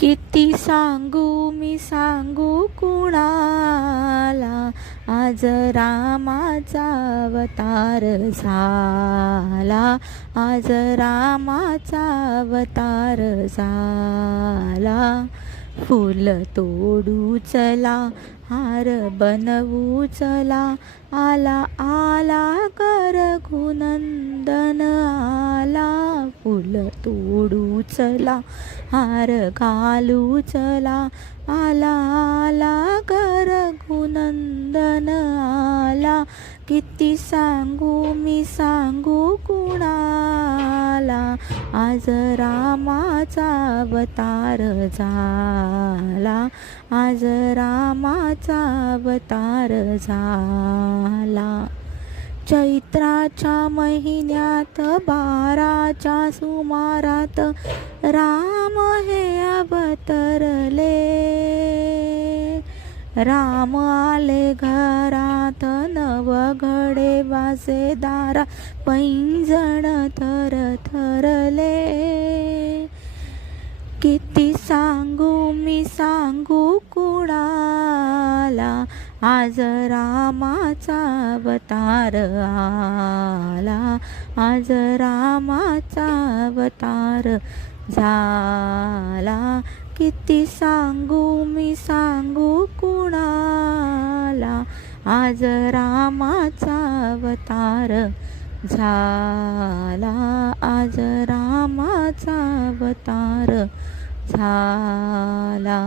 किती सांगू मी सांगू कुणाला, आज रामाचा अवतार झाला, आज रामाचा अवतार झाला. फूल तोडू चला, हार बनवू चला, आला आला कर रघुनंदन आला. फूल तोडू चला, हार घालू चला, आला आला कर रघुनंदन आला. किती सांगू मी सांगू कुणाला, आज रामाचा अवतार झाला, आज रामाचा अवतार झाला. चैत्राच्या महिन्यात 12च्या सुमारात राम हे अवतरले. राम आले घरात, नवघडे वासे दारा, पैंजण थरथरले. किती सांगू मी सांगू कुणाला, आज रामाचा अवतार आला, आज रामाचा अवतार झाला. किती सांगू मी सांगू कुणाला, आज रामाचा अवतार झाला, आज रामाचा अवतार झाला.